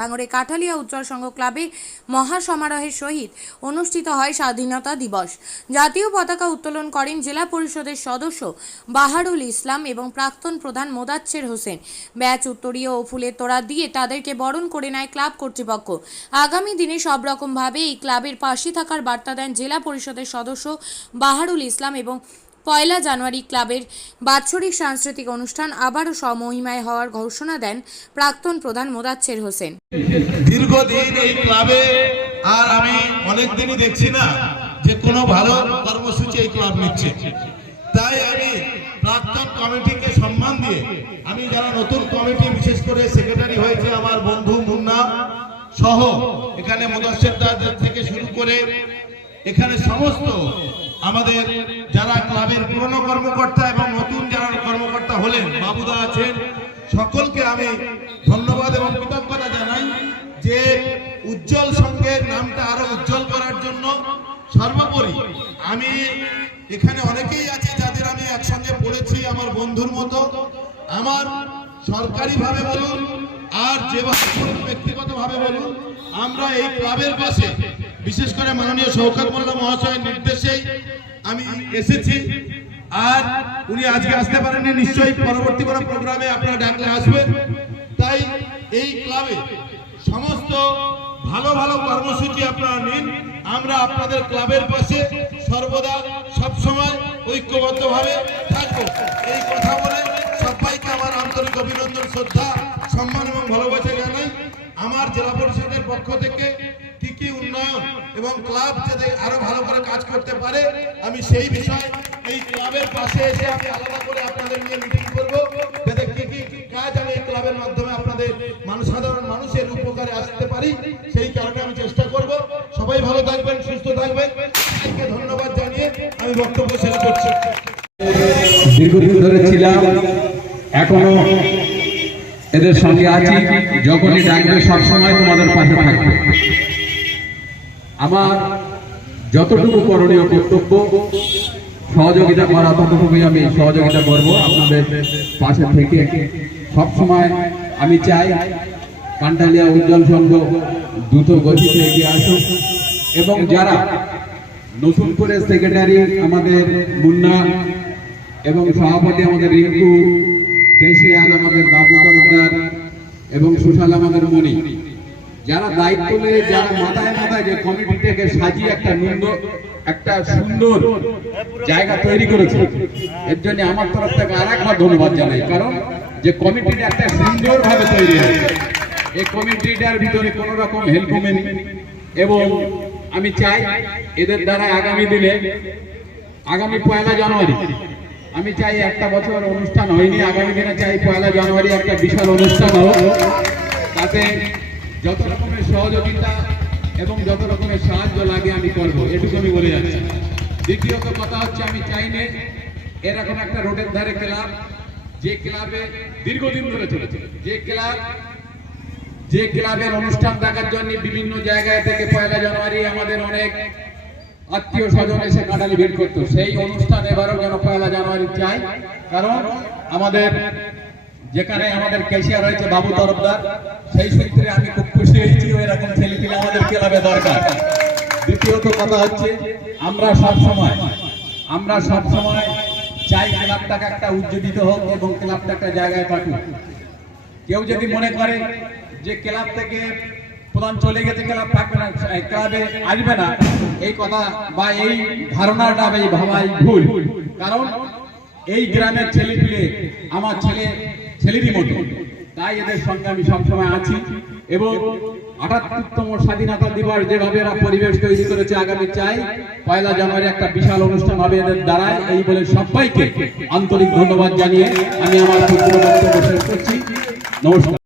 ভাঙড়ে কাঠালিয়া উজ্জ্বল সংঘ ক্লাবে মহাসমারোহের সহিত অনুষ্ঠিত হয় স্বাধীনতা দিবস। জাতীয় পতাকা উত্তোলন করেন জেলা পরিষদের সদস্য বাহারুল ইসলাম এবং প্রাক্তন প্রধান মোদাচ্ছের হোসেন। ব্যাচ উত্তরীয় ও ফুলের তোড়া দিয়ে তাদেরকে বরণ করে নেয় ক্লাব কর্তৃপক্ষ। আগামী দিনে সব রকমভাবে এই ক্লাবের পাশে থাকার বার্তা দেন জেলা পরিষদের সদস্য বাহারুল ইসলাম এবং পয়লা জানুয়ারি ক্লাবের বাৎসরিক সাংস্কৃতিক অনুষ্ঠান আবারও সমহিমায় হওয়ার ঘোষণা দেন প্রাক্তন প্রধান মোদাচ্ছের হোসেন। দীর্ঘদিন এই ক্লাবে আর আমি অনেকদিনই দেখছি না যে কোনো ভালো কর্মসূচি এই ক্লাব নিচ্ছে। তাই আমি প্রাক্তন কমিটিকে সম্মান দিয়ে, আমি যারা নতুন কমিটি, বিশেষ করে সেক্রেটারি হয়েছে আমার বন্ধু মুন্না সহ এখানে মুদাসেরদারদের থেকে শুরু করে এখানে সমস্ত আমাদের যারা ক্লাবের পুরনো কর্মকর্তা এবং নতুন যারা কর্মকর্তা হলেন, বাবুদা আছেন, সকলকে আমি ধন্যবাদ এবং কৃতজ্ঞতা জানাই যে উজ্জ্বল সংঘের নামটা আরও উজ্জ্বল করার জন্য সর্বোপরি আমি এখানে অনেকেই আছে যাদের আমি একসঙ্গে পড়েছি আমার বন্ধুর মতো। আমার সরকারিভাবে বলুন আর যেভাবে ব্যক্তিগতভাবে বলুন, আমরা এই ক্লাবের পাশে বিশেষ করে মাননীয় শৌকত মোল্লা মহাশয়ের নির্দেশেই আমি এসেছি। আর উনি আজকে আসতে পারেননি, নিশ্চয়ই পরবর্তী কোনো প্রোগ্রামে আপনারা ডাকলে আসবেন তাই এই ক্লাবে সমস্ত ভালো ভালো কর্মসূচি আপনারা নিন। আমরা আপনাদের ক্লাবের পাশে সর্বদা সব সময় ঐক্যবদ্ধভাবে থাকব। এই কথা বলে সবাইকে আমার আন্তরিক অভিনন্দন, শ্রদ্ধা, সম্মান এবং ভালোবাসা জানাই। আমার জেলা পরিষদের পক্ষ থেকে এবং ক্লাব যাতে আরও ভালো করে কাজ করতে পারে, আমি সেই বিষয়ে এই ক্লাবের পাশে এসে আমি আলাদা করে আপনাদের নিয়ে মিটিং করব। যাতে কি কি কাজ আমি এই ক্লাবের মাধ্যমে আপনাদের মানুষ সাধারণ মানুষের উপকারে আসতে পারি, সেই কারণে আমি চেষ্টা করব। সবাই ভালো থাকবেন, সুস্থ থাকবেন। সবাইকে ধন্যবাদ জানিয়ে আমি বক্তব্য শেষ করছি। দীর্ঘদিন ধরে ছিলাম, এখনও এদের সঙ্গে আছি। যখনই ডাকবে, সবসময় তোমাদের পাশে থাকবে। আমার যতটুকু করণীয় কর্তব্য, সহযোগিতা করা ততটুকুই আমি সহযোগিতা করব আপনাদের পাশে থেকে। সবসময় আমি চাই কান্টালিয়া উজ্জ্বল সংঘ দ্রুত গতিতে এগিয়ে আসুক এবং যারা নতুন করে সেক্রেটারি আমাদের মুন্না এবং সভাপতি আমাদের রিঙ্কু কেশিয়ার আমাদের বাবু তরফদার এবং সুশাল আমাদের মণি। যারা দায়িত্ব নিয়ে, যারা মাথায় মাথায় যে কমিটিটাকে সাজিয়ে একটা সুন্দর একটা সুন্দর জায়গা তৈরি করেছে, এর জন্য আমার তরফ থেকে আর একবার ধন্যবাদ জানাই। কারণ যে কমিটিটা একটা সুন্দরভাবে তৈরি হয়েছে, এই কমিটিটার ভিতরে কোনো রকম হেল্পমেন্ট এবং আমি চাই এদের দ্বারা আগামী দিনে, আগামী পয়লা জানুয়ারি, আমি চাই একটা বছর অনুষ্ঠান হয়নি, আগামী দিনে চাই পয়লা জানুয়ারি একটা বিশাল অনুষ্ঠান হোক। তাতে যত রকমের সহযোগিতা এবং যত রকমের সাহায্য লাগে আমি করব। এটুকু আমি বলে যাচ্ছি। দ্বিতীয়ত কথা হচ্ছে, আমি চাই না এরকম একটা রোডের ধারে ক্লাব, যে ক্লাবে দীর্ঘদিন ধরে চলেছে। যে ক্লাব, যে ক্লাবের অনুষ্ঠান দেখার জন্য বিভিন্ন জায়গায় থেকে পয়লা জানুয়ারি আমাদের অনেক আত্মীয় স্বজন এসে কাটালি ভিড় করতো। সেই অনুষ্ঠান এবারও যেন পয়লা জানুয়ারি চাই। কারণ আমাদের যেখানে আমাদের কেশিয়া রয়েছে বাবু তরফদার, সেই সূত্রে আমি খুব খুশি হয়েছি এরকম ছেলে পিলে আমাদের ক্লাবে দরকার। দ্বিতীয়ত কথা হচ্ছে, আমরা সব সময় আমরা সব সময় চাই ক্লাবটাকে একটা উজ্জীবিত হোক এবং ক্লাবটা একটা জায়গায় কাটুক কেউ যদি মনে করে যে ক্লাব থেকে প্রধান চলে গেছে, ক্লাব থাকবে না ক্লাবে আসবে না, এই কথা বা এই ধারণাটা এই ভাবাই ভুল। কারণ এই গ্রামের ছেলে আমার ছেলে ছেলেরই মতো। তাই এদের সঙ্গে আমি সবসময় আছি এবং আটাত্তরতম স্বাধীনতা দিবস যেভাবে এরা পরিবেশ তৈরি করেছে আগামী চাই, পয়লা জানুয়ারি একটা বিশাল অনুষ্ঠান হবে এদের দ্বারায় এই বলে সবাইকে আন্তরিক ধন্যবাদ জানিয়ে আমি আমার বক্তব্য শেষ করছি। নমস্কার।